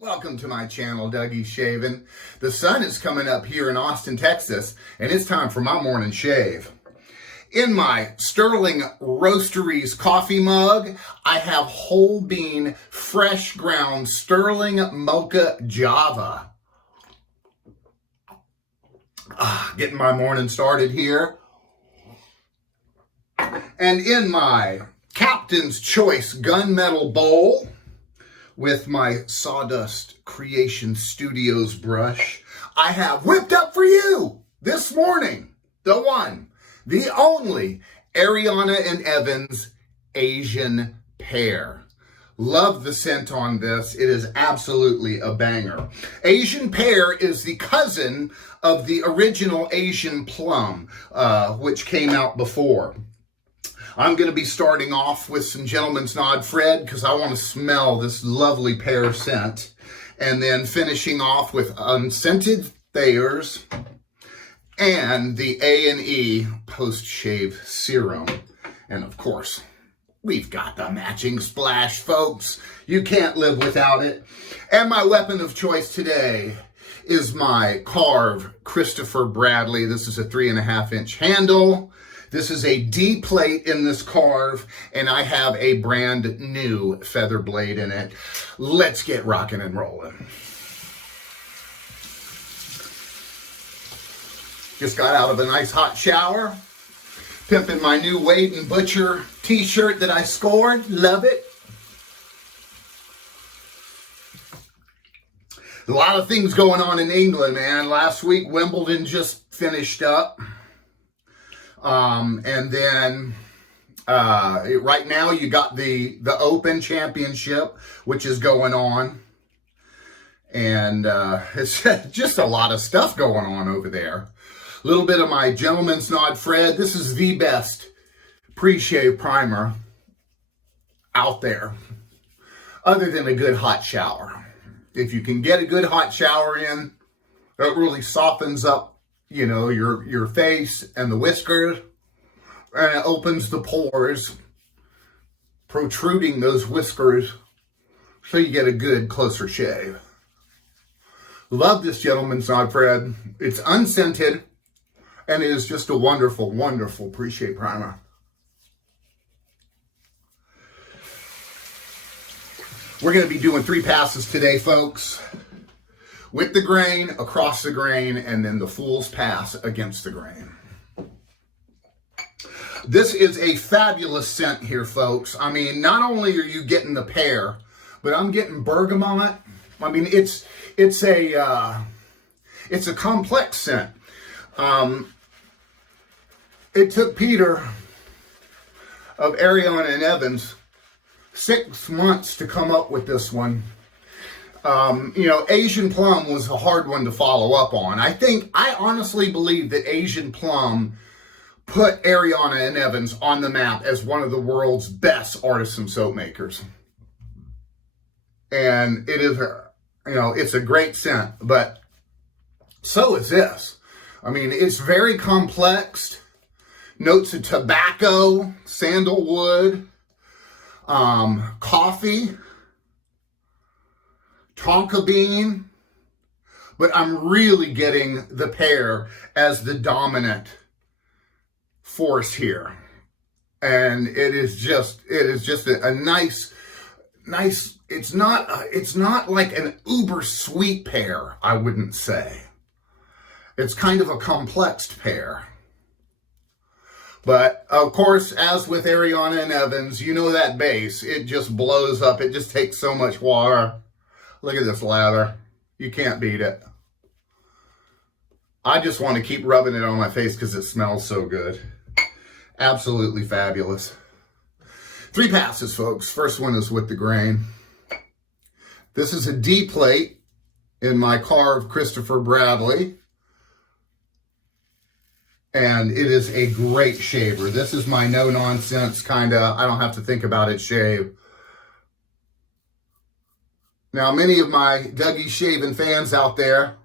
Welcome to my channel, Dougie's Shaving. The sun is coming up here in Austin, Texas, and it's time for my morning shave. In my Sterling Roasteries coffee mug, I have whole bean, fresh ground Sterling Mocha Java. Getting my morning started here. And in my Captain's Choice Gunmetal Bowl, with my Sawdust Creation Studios brush, I have whipped up for you this morning the one, the only Ariana and Evans Asian Pear. Love the scent on this. It is absolutely a banger. Asian Pear is the cousin of the original Asian Plum, which came out before. I'm going to be starting off with some Gentleman's Nod Fred because I want to smell this lovely pear scent. And then finishing off with unscented Thayers and the A&E post-shave serum. And of course, we've got the matching splash, folks. You can't live without it. And my weapon of choice today is my Karve Christopher Bradley. This is a 3.5-inch handle. This is a D plate in this Karve, and I have a brand new feather blade in it. Let's get rocking and rolling. Just got out of a nice hot shower. Pimping my new Wade and Butcher t-shirt that I scored. Love it. A lot of things going on in England, man. Last week, Wimbledon just finished up. And then right now you got the Open Championship, which is going on. And it's just a lot of stuff going on over there. A little bit of my Gentleman's Nod Fred. This is the best pre-shave primer out there, other than a good hot shower. If you can get a good hot shower in, it really softens up, you know, your face and the whiskers, and it opens the pores, protruding those whiskers, so you get a good, closer shave. Love this Gentleman's Nod Fred. It's unscented, and it is just a wonderful, wonderful pre-shave primer. We're going to be doing 3 passes today, folks. With the grain, across the grain, and then the fool's pass against the grain. This is a fabulous scent here, folks. I mean, not only are you getting the pear, but I'm getting bergamot. I mean, it's a complex scent. It took Peter of Ariana and Evans 6 months to come up with this one. You know, Asian Plum was a hard one to follow up on. I honestly believe that Asian Plum put Ariana and Evans on the map as one of the world's best artisan soap makers. And it is, you know, it's a great scent, but so is this. I mean, it's very complex. Notes of tobacco, sandalwood, coffee, tonka bean, but I'm really getting the pear as the dominant force here. And it is just a nice, it's not like an uber sweet pear, I wouldn't say. It's kind of a complex pear. But, of course, as with Ariana and Evans, you know that base, it just blows up. It just takes so much water. Look at this lather. You can't beat it. I just want to keep rubbing it on my face because it smells so good. Absolutely fabulous. 3 passes, folks. First one is with the grain. This is a D plate in my Karve Christopher Bradley. And it is a great shaver. This is my no-nonsense kind of, I don't have to think about it shave. Now, many of my Dougie's Shaving fans out there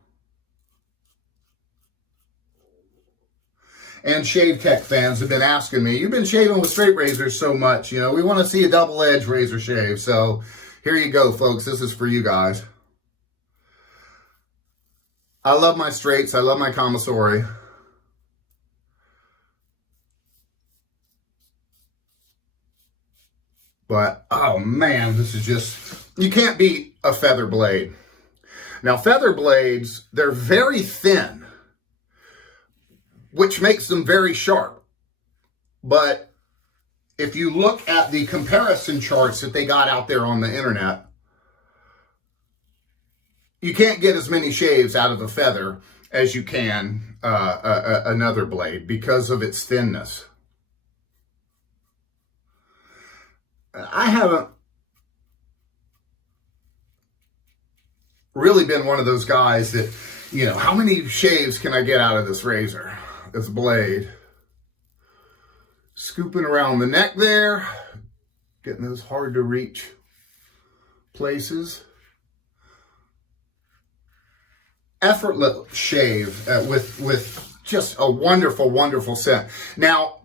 and Shave Tech fans have been asking me, you've been shaving with straight razors so much, you know, we want to see a double-edged razor shave. So here you go, folks. This is for you guys. I love my straights. I love my commissary. But, oh man, this is just, you can't beat a feather blade. Now, feather blades, they're very thin, which makes them very sharp. But if you look at the comparison charts that they got out there on the internet, you can't get as many shaves out of a feather as you can another blade because of its thinness. I haven't really been one of those guys that, you know, how many shaves can I get out of this razor, this blade? Scooping around the neck there, getting those hard to reach places. Effortless shave with just a wonderful, wonderful scent. Now,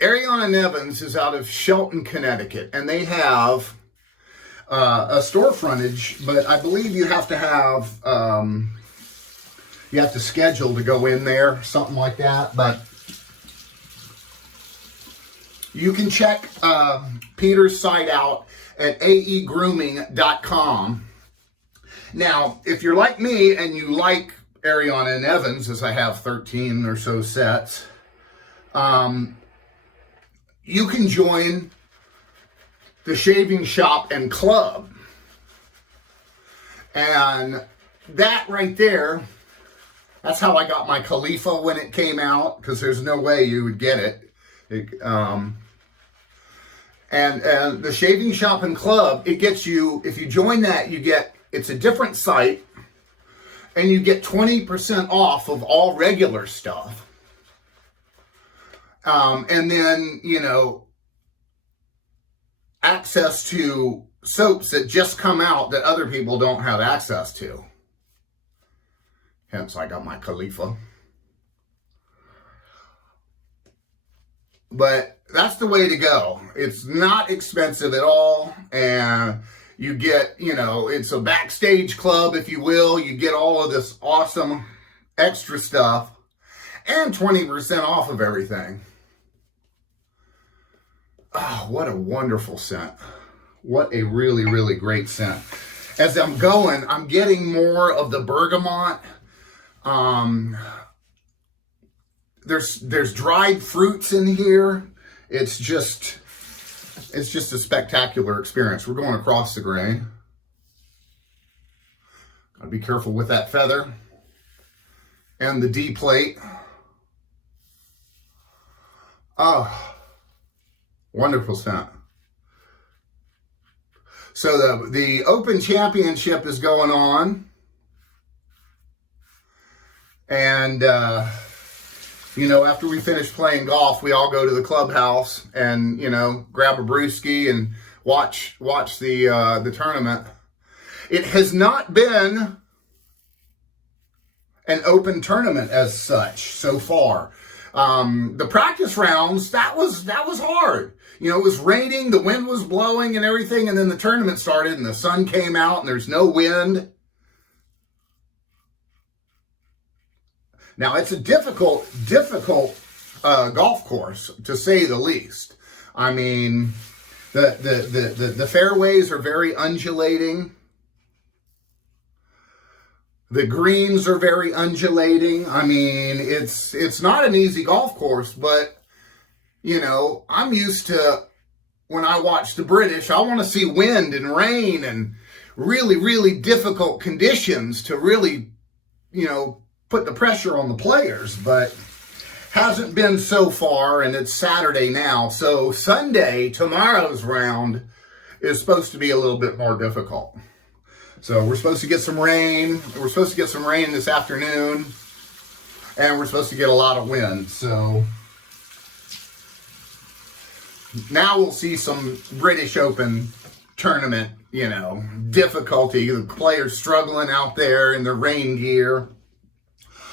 Ariana Nevins is out of Shelton, Connecticut, and they have a store frontage, but I believe you have to have, you have to schedule to go in there, something like that. But you can check Peter's site out at aegrooming.com. Now, if you're like me and you like Ariana and Evans, as I have 13 or so sets, you can join the Shaving Shop and Club. And that right there, that's how I got my Khalifa when it came out, because there's no way you would get it. And the Shaving Shop and Club, it gets you, if you join that, you get, it's a different site, and you get 20% off of all regular stuff. And then, you know, access to soaps that just come out that other people don't have access to. Hence, I got my Khalifa. But that's the way to go. It's not expensive at all. And you get, you know, it's a backstage club, if you will. You get all of this awesome extra stuff and 20% off of everything. Oh, what a wonderful scent. What a really, really great scent. As I'm going, I'm getting more of the bergamot. There's dried fruits in here. It's just a spectacular experience. We're going across the grain. Gotta be careful with that feather and the D plate. Oh. Wonderful scent. So the Open Championship is going on. And, you know, after we finish playing golf, we all go to the clubhouse and, you know, grab a brewski and watch the tournament. It has not been an open tournament as such so far. The practice rounds, that was hard. You know, it was raining, the wind was blowing and everything, and then the tournament started and the sun came out and there's no wind. Now, it's a difficult golf course, to say the least. I mean, the fairways are very undulating. The greens are very undulating. I mean, it's not an easy golf course, but, you know, I'm used to, when I watch the British, I want to see wind and rain and really, really difficult conditions to really, you know, put the pressure on the players, but hasn't been so far, and it's Saturday now. So Sunday, tomorrow's round, is supposed to be a little bit more difficult. So we're supposed to get some rain. We're supposed to get some rain this afternoon. And we're supposed to get a lot of wind. So now we'll see some British Open tournament, you know, difficulty. The players struggling out there in their rain gear.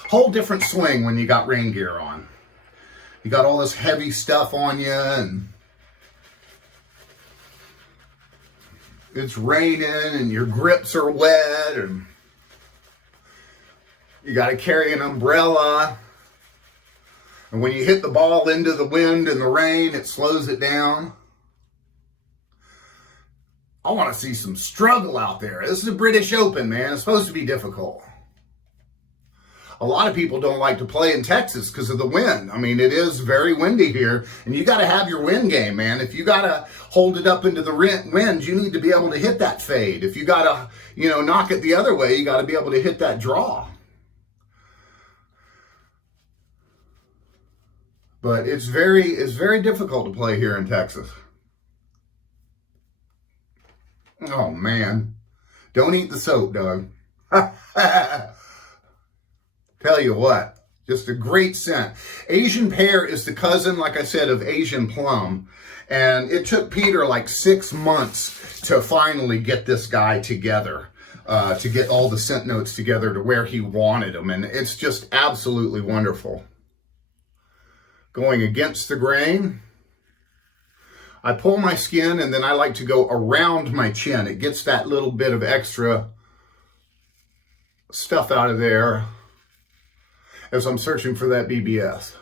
Whole different swing when you got rain gear on. You got all this heavy stuff on you, and it's raining and your grips are wet, and You got to carry an umbrella. And when you hit the ball into the wind and the rain, it slows it down. I want to see some struggle out there. This is a British Open, man. It's supposed to be difficult. A lot of people don't like to play in Texas because of the wind. I mean, it is very windy here, and you got to have your wind game, man. If you got to hold it up into the wind, you need to be able to hit that fade. If you got to, knock it the other way, you got to be able to hit that draw. But it's very difficult to play here in Texas. Oh, man. Don't eat the soap, Doug. Tell you what, just a great scent. Asian pear is the cousin, like I said, of Asian plum. And it took Peter like 6 months to finally get this guy together, to get all the scent notes together to where he wanted them. And it's just absolutely wonderful. Going against the grain. I pull my skin and then I like to go around my chin. It gets that little bit of extra stuff out of there as I'm searching for that BBS.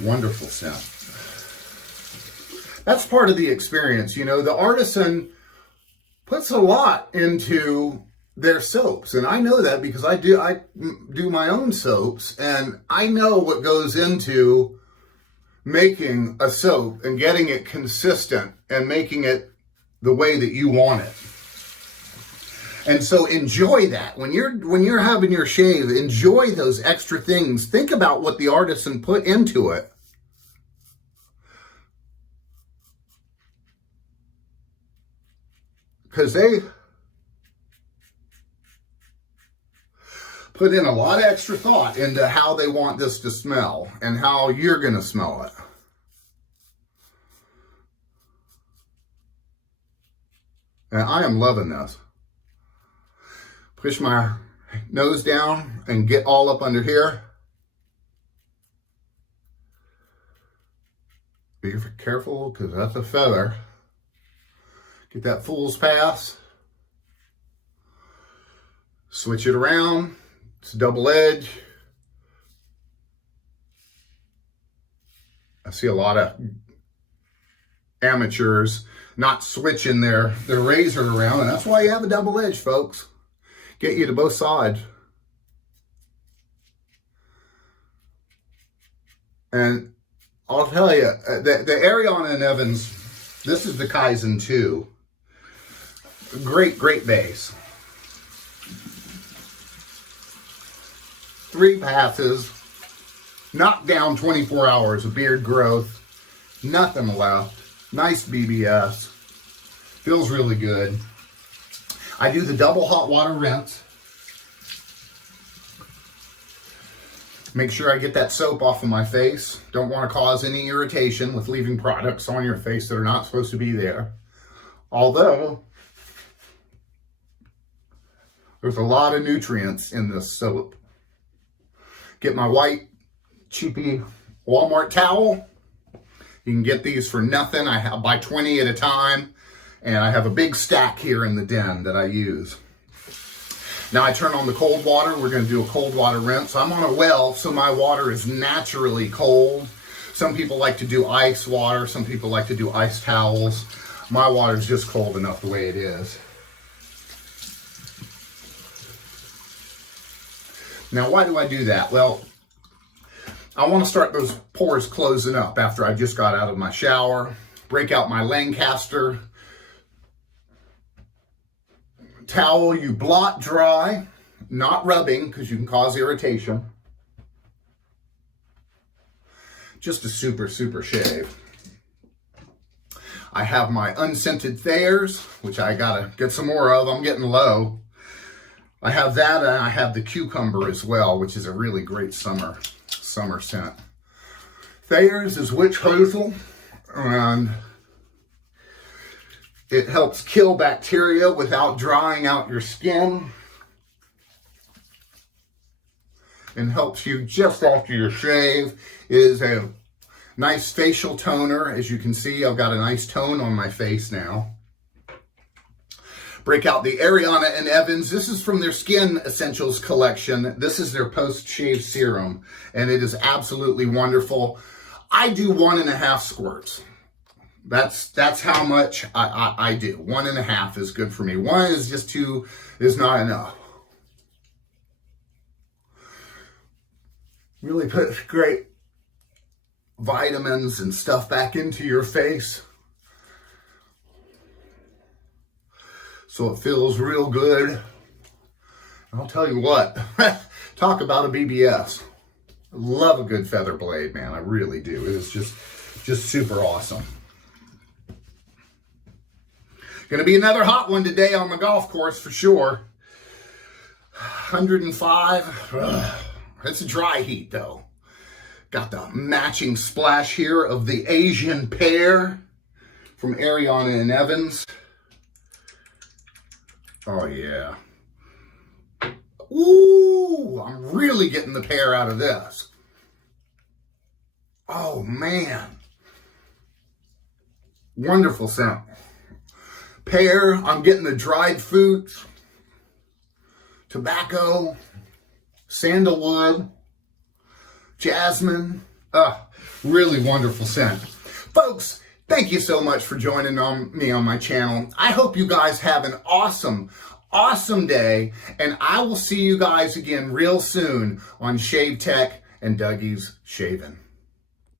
Wonderful scent. That's part of the experience. You know, the artisan puts a lot into their soaps, and I know that because I do my own soaps, and I know what goes into making a soap and getting it consistent and making it the way that you want it. And so enjoy that. When you're having your shave, enjoy those extra things. Think about what the artisan put into it. Because they put in a lot of extra thought into how they want this to smell and how you're going to smell it. And I am loving this. Push my nose down and get all up under here. Be careful because that's a feather. Get that fool's pass. Switch it around. It's a double edge. I see a lot of amateurs not switching their razor around, and that's why you have a double edge, folks. Get you to both sides. And I'll tell you, the Ariana and Evans, this is the Kaizen 2. Great base. 3 passes, knocked down 24 hours of beard growth, nothing left, nice BBS, feels really good. I do the double hot water rinse. Make sure I get that soap off of my face. Don't want to cause any irritation with leaving products on your face that are not supposed to be there. Although, there's a lot of nutrients in this soap. Get my white, cheapy Walmart towel. You can get these for nothing. I buy 20 at a time. And I have a big stack here in the den that I use. Now I turn on the cold water. We're going to do a cold water rinse. I'm on a well, so my water is naturally cold. Some people like to do ice water. Some people like to do ice towels. My water is just cold enough the way it is. Now, why do I do that? Well, I want to start those pores closing up after I just got out of my shower. Break out my Lancaster towel. You blot dry, not rubbing because you can cause irritation. Just a super shave. I have my unscented Thayers, which I gotta get some more of. I'm getting low. I have that, and I have the cucumber as well, which is a really great summer scent. Thayer's is witch hazel, and it helps kill bacteria without drying out your skin, and helps you just after your shave. It is a nice facial toner. As you can see, I've got a nice tone on my face now. break out the Ariana and Evans. This is from their Skin Essentials collection. This is their post-shave serum, and it is absolutely wonderful. I do 1.5 squirts. That's how much I do. 1.5 is good for me. 1 is is not enough. Really puts great vitamins and stuff back into your face. So it feels real good. I'll tell you what, talk about a BBS. I love a good feather blade, man. I really do. It is just super awesome. Gonna be another hot one today on the golf course for sure. 105. Ugh. It's a dry heat though. Got the matching splash here of the Asian Pear from Ariana and Evans. Oh yeah. Ooh, I'm really getting the pear out of this. Oh man. Wonderful scent. Pear, I'm getting the dried fruits, tobacco, sandalwood, jasmine. Really wonderful scent. Folks, thank you so much for joining me on my channel. I hope you guys have an awesome day, and I will see you guys again real soon on Shave Tech and Dougie's Shaving.